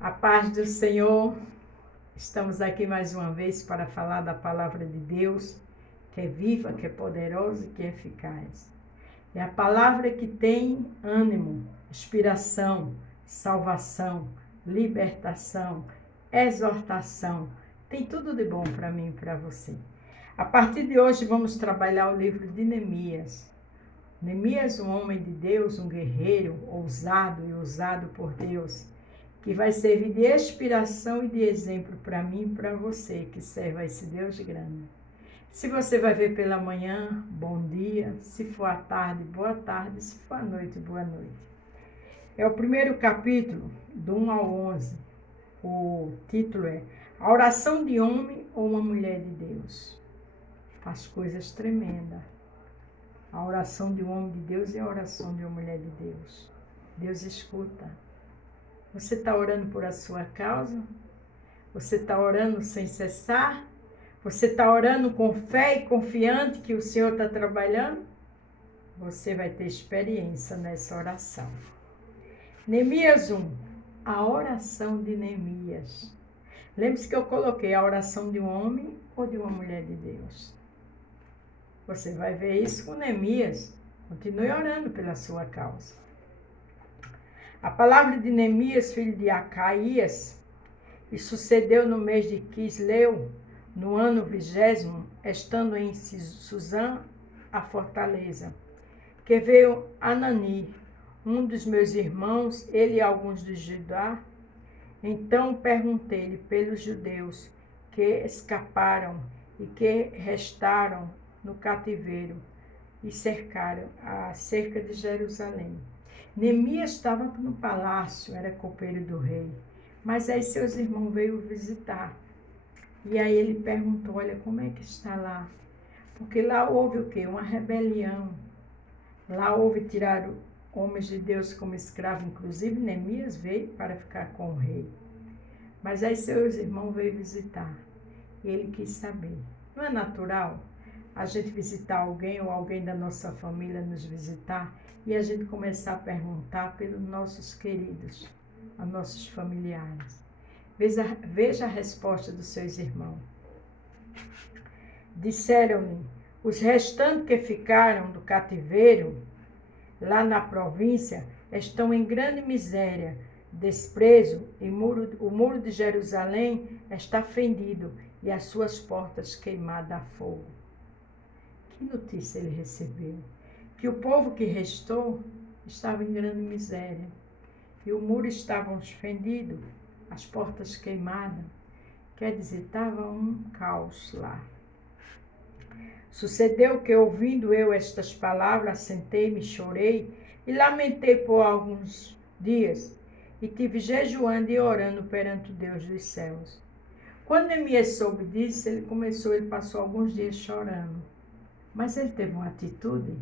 A paz do Senhor, estamos aqui mais uma vez para falar da palavra de Deus, que é viva, que é poderosa e que é eficaz. É a palavra que tem ânimo, inspiração, salvação, libertação, exortação. Tem tudo de bom para mim e para você. A partir de hoje vamos trabalhar o livro de Neemias. Neemias, um homem de Deus, um guerreiro, ousado e usado por Deus, que vai servir de inspiração e de exemplo para mim e para você, que serve a esse Deus grande. Se você vai ver pela manhã, bom dia. Se for à tarde, boa tarde. Se for à noite, boa noite. É o primeiro capítulo, do 1 ao 11. O título é A Oração de Homem ou uma Mulher de Deus. Faz coisas tremendas. A oração de um homem de Deus é a oração de uma mulher de Deus. Deus escuta. Você está orando por a sua causa? Você está orando sem cessar? Você está orando com fé e confiante que o Senhor está trabalhando? Você vai ter experiência nessa oração. Neemias 1. A oração de Neemias. Lembre-se que eu coloquei a oração de um homem ou de uma mulher de Deus. Você vai ver isso com Neemias. Continue orando pela sua causa. A palavra de Neemias, filho de Acaías, e sucedeu no mês de Quisleu, no ano 20º, estando em Suzã, a fortaleza, que veio Anani, um dos meus irmãos, ele e alguns de Judá. Então perguntei-lhe pelos judeus que escaparam e que restaram no cativeiro e cercaram a cerca de Jerusalém. Neemias estava no palácio, era copeiro do rei, mas aí seus irmãos veio visitar. E aí ele perguntou, olha, como é que está lá? Porque lá houve o quê? Uma rebelião. Lá houve tirar homens de Deus como escravo, inclusive Neemias veio para ficar com o rei. Mas aí seus irmãos veio visitar. E ele quis saber. Não é natural a gente visitar alguém ou alguém da nossa família nos visitar e a gente começar a perguntar pelos nossos queridos, a nossos familiares. Veja a resposta dos seus irmãos. Disseram-lhe, os restantes que ficaram do cativeiro, lá na província, estão em grande miséria, desprezo, e o muro de Jerusalém está fendido e as suas portas queimadas a fogo. Que notícia ele recebeu? Que o povo que restou estava em grande miséria. E o muro estava fendido, as portas queimadas. Quer dizer, estava um caos lá. Sucedeu que, ouvindo eu estas palavras, sentei-me, chorei e lamentei por alguns dias. E tive jejuando e orando perante o Deus dos céus. Quando Neemias soube disso, ele passou alguns dias chorando. Mas ele teve uma atitude.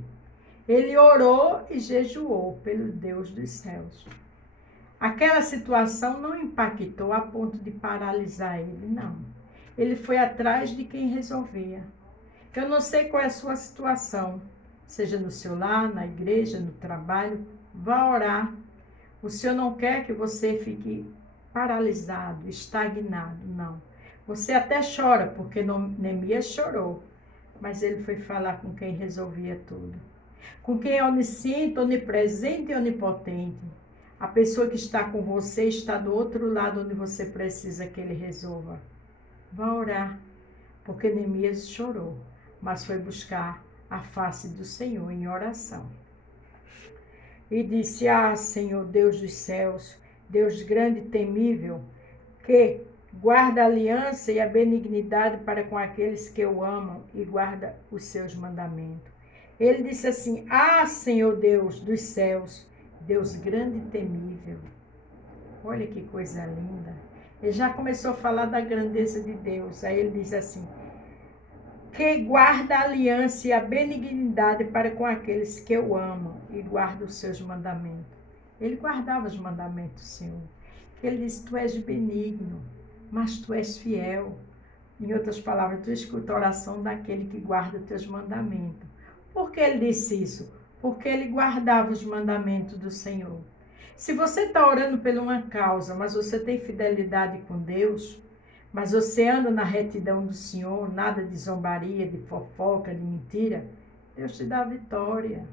Ele orou e jejuou pelo Deus dos céus. Aquela situação não impactou a ponto de paralisar ele, não. Ele foi atrás de quem resolvia. Eu não sei qual é a sua situação, seja no seu lar, na igreja, no trabalho, vá orar. O Senhor não quer que você fique paralisado, estagnado, não. Você até chora, porque Neemias chorou. Mas ele foi falar com quem resolvia tudo. Com quem é onisciente, onipresente e onipotente. A pessoa que está com você está do outro lado onde você precisa que ele resolva. Vá orar, porque Neemias chorou, mas foi buscar a face do Senhor em oração. E disse, Senhor, Deus dos céus, Deus grande e temível, que guarda a aliança e a benignidade para com aqueles que o amam e guarda os seus mandamentos. Ele disse assim, Senhor Deus dos céus, Deus grande e temível. Olha que coisa linda. Ele já começou a falar da grandeza de Deus. Aí ele diz assim, que guarda a aliança e a benignidade para com aqueles que o amam e guarda os seus mandamentos. Ele guardava os mandamentos, Senhor. Ele disse, tu és benigno, mas tu és fiel. Em outras palavras, tu escuta a oração daquele que guarda os teus mandamentos. Por que ele disse isso? Porque ele guardava os mandamentos do Senhor. Se você está orando por uma causa, mas você tem fidelidade com Deus, mas você anda na retidão do Senhor, nada de zombaria, de fofoca, de mentira, Deus te dá a vitória.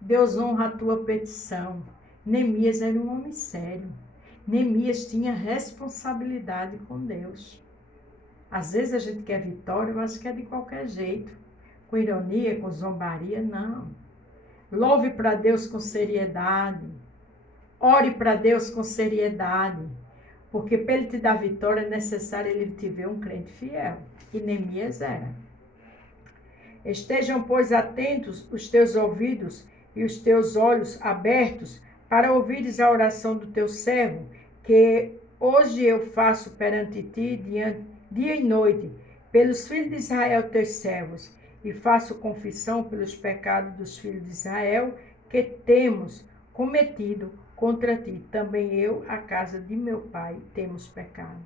Deus honra a tua petição. Neemias era um homem sério. Neemias tinha responsabilidade com Deus. Às vezes a gente quer vitória, mas quer de qualquer jeito. Com ironia, com zombaria, não. Louve para Deus com seriedade. Ore para Deus com seriedade. Porque para Ele te dar vitória é necessário Ele te ver um crente fiel. E Neemias era. Estejam, pois, atentos os teus ouvidos e os teus olhos abertos para ouvires a oração do teu servo, que hoje eu faço perante ti dia e noite, pelos filhos de Israel, teus servos, e faço confissão pelos pecados dos filhos de Israel que temos cometido contra ti. Também eu, a casa de meu pai, temos pecado.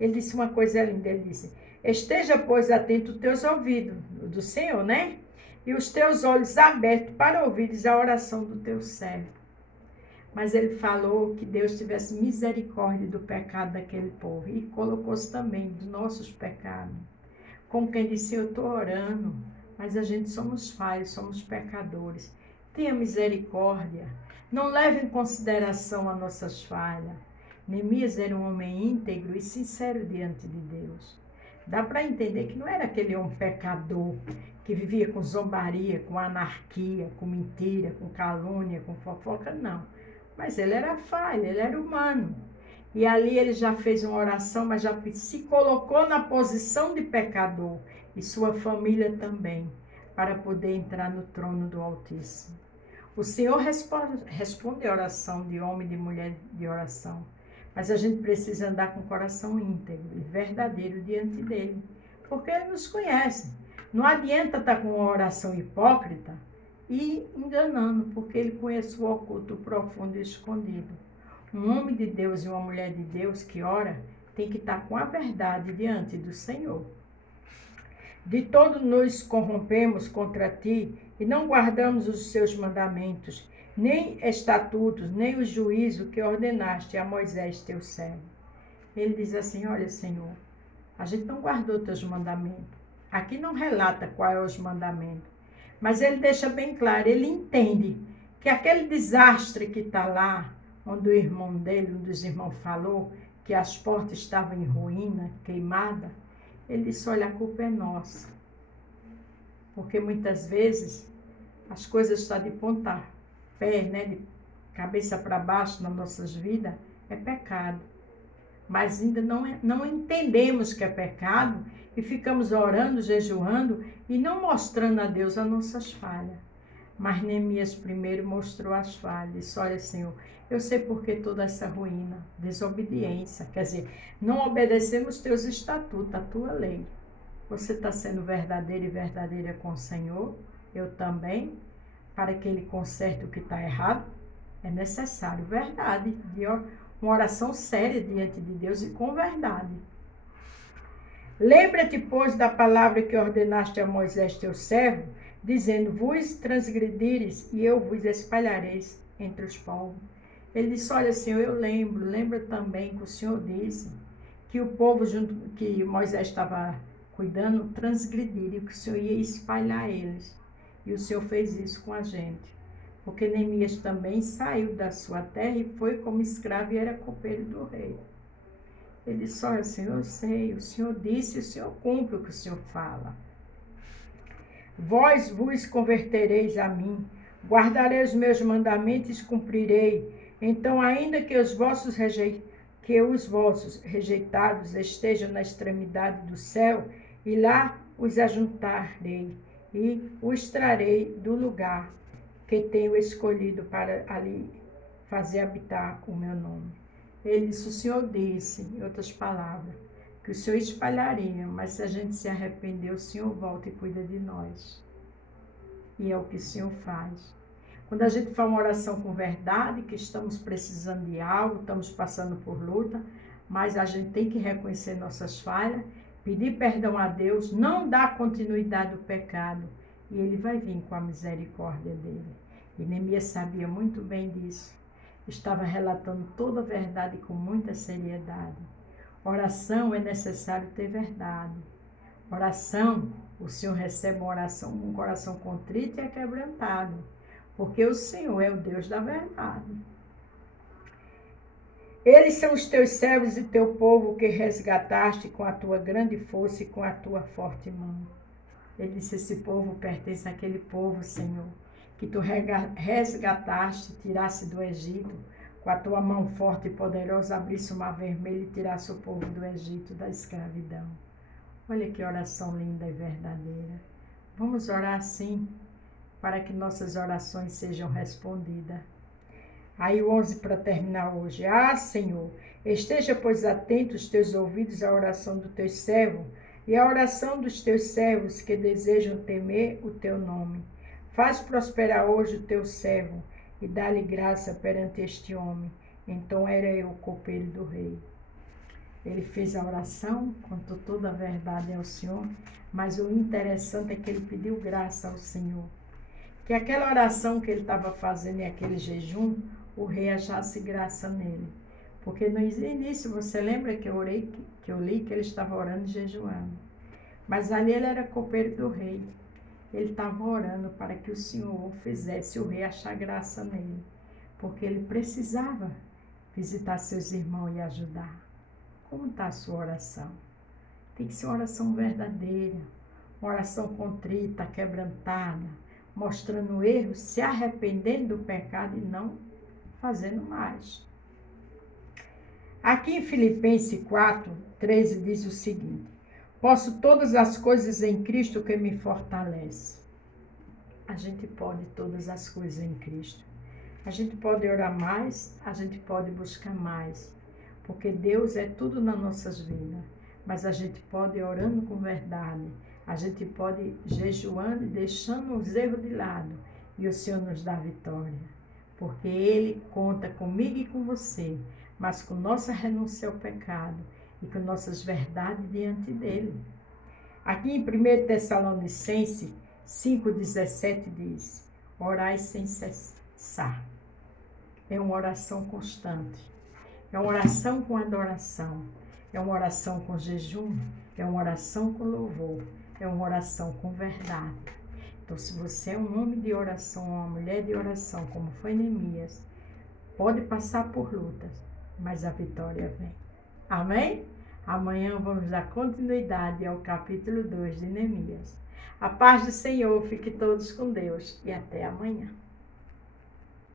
Ele disse uma coisa linda, ele disse: esteja, pois, atento os teus ouvidos, do Senhor, né? E os teus olhos abertos para ouvires a oração do teu servo. Mas ele falou que Deus tivesse misericórdia do pecado daquele povo. E colocou-se também dos nossos pecados. Como quem disse, eu estou orando, mas a gente somos falhos, somos pecadores. Tenha misericórdia. Não leve em consideração as nossas falhas. Neemias era um homem íntegro e sincero diante de Deus. Dá para entender que não era aquele homem pecador que vivia com zombaria, com anarquia, com mentira, com calúnia, com fofoca, não. Mas ele era falho, ele era humano. E ali ele já fez uma oração, mas já se colocou na posição de pecador. E sua família também, para poder entrar no trono do Altíssimo. O Senhor responde a oração de homem e de mulher de oração. Mas a gente precisa andar com o coração íntegro e verdadeiro diante dele. Porque ele nos conhece. Não adianta estar com uma oração hipócrita e enganando, porque ele conhece o oculto, o profundo e o escondido. Um homem de Deus e uma mulher de Deus que ora tem que estar com a verdade diante do Senhor. De todo nos corrompemos contra ti e não guardamos os seus mandamentos, nem estatutos, nem o juízo que ordenaste a Moisés, teu servo. Ele diz assim: olha, Senhor, a gente não guardou teus mandamentos. Aqui não relata qual é os mandamentos, mas ele deixa bem claro, ele entende que aquele desastre que está lá, onde o irmão dele, um dos irmãos falou, que as portas estavam em ruína, queimada, ele disse: olha, a culpa é nossa. Porque muitas vezes as coisas estão de ponta pé, né, de cabeça para baixo nas nossas vidas, é pecado. Mas ainda não entendemos que é pecado e ficamos orando, jejuando e não mostrando a Deus as nossas falhas. Mas Neemias primeiro mostrou as falhas. Disse: olha, Senhor, eu sei por que toda essa ruína, desobediência. Quer dizer, não obedecemos teus estatutos, a tua lei. Você está sendo verdadeiro e verdadeira com o Senhor, eu também, para que Ele conserte o que está errado. É necessário verdade, uma oração séria diante de Deus e com verdade. Lembra-te, pois, da palavra que ordenaste a Moisés, teu servo, dizendo: vos transgredires e eu vos espalhareis entre os povos. Ele disse: olha, Senhor, eu lembra também que o Senhor disse que o povo junto que Moisés estava cuidando transgrediria, que o Senhor ia espalhar eles. E o Senhor fez isso com a gente. Porque Neemias também saiu da sua terra e foi como escravo e era copeiro do rei. Ele disse: olha, Senhor, eu sei, o Senhor disse, o Senhor cumpre o que o Senhor fala. Vós vos convertereis a mim, guardarei os meus mandamentos e cumprirei. Então, ainda que os vossos rejeitados estejam na extremidade do céu, e lá os ajuntarei, e os trarei do lugar que tenho escolhido para ali fazer habitar o meu nome. Ele disse: o Senhor disse, em outras palavras, que o Senhor espalharia, mas se a gente se arrepender, o Senhor volta e cuida de nós. E é o que o Senhor faz. Quando a gente faz uma oração com verdade, que estamos precisando de algo, estamos passando por luta, mas a gente tem que reconhecer nossas falhas, pedir perdão a Deus, não dar continuidade ao pecado, e Ele vai vir com a misericórdia dele. E Neemias sabia muito bem disso. estava relatando toda a verdade com muita seriedade. Oração é necessário ter verdade. Oração, o Senhor recebe uma oração com um coração contrito e aquebrantado, porque o Senhor é o Deus da verdade. Eles são os teus servos e teu povo que resgataste com a tua grande força e com a tua forte mão. Ele disse, esse povo pertence àquele povo, Senhor, que tu resgataste, tirasse do Egito, com a tua mão forte e poderosa, abrisse o mar vermelho e tirasse o povo do Egito, da escravidão. Olha que oração linda e verdadeira. Vamos orar assim, para que nossas orações sejam respondidas. Aí o 11 para terminar hoje. Ah, Senhor, esteja, pois, atento os teus ouvidos à oração do teu servo e à oração dos teus servos que desejam temer o teu nome. Faz prosperar hoje o teu servo e dá-lhe graça perante este homem. Então era eu o copeiro do rei. Ele fez a oração, contou toda a verdade ao Senhor, mas o interessante é que ele pediu graça ao Senhor. Que aquela oração que ele estava fazendo e aquele jejum, o rei achasse graça nele. Porque no início, você lembra que eu li que ele estava orando e jejuando. Mas ali ele era copeiro do rei. Ele estava orando para que o Senhor fizesse o rei achar graça nele. Porque ele precisava visitar seus irmãos e ajudar. Como está a sua oração? Tem que ser uma oração verdadeira, uma oração contrita, quebrantada, mostrando o erro, se arrependendo do pecado e não fazendo mais. Aqui em Filipenses 4:13 diz o seguinte: posso todas as coisas em Cristo que me fortalece. A gente pode todas as coisas em Cristo. A gente pode orar mais, a gente pode buscar mais. Porque Deus é tudo nas nossas vidas, mas a gente pode ir orando com verdade, a gente pode ir jejuando e deixando os erros de lado, e o Senhor nos dá vitória, porque Ele conta comigo e com você, mas com nossa renúncia ao pecado e com nossas verdades diante dEle. Aqui em 1 Tessalonicenses 5,17 diz, orai sem cessar. É uma oração constante. É uma oração com adoração, é uma oração com jejum, é uma oração com louvor, é uma oração com verdade. Então, se você é um homem de oração, uma mulher de oração, como foi Neemias, pode passar por lutas, mas a vitória vem. Amém? Amanhã vamos dar continuidade ao capítulo 2 de Neemias. A paz do Senhor, fique todos com Deus e até amanhã.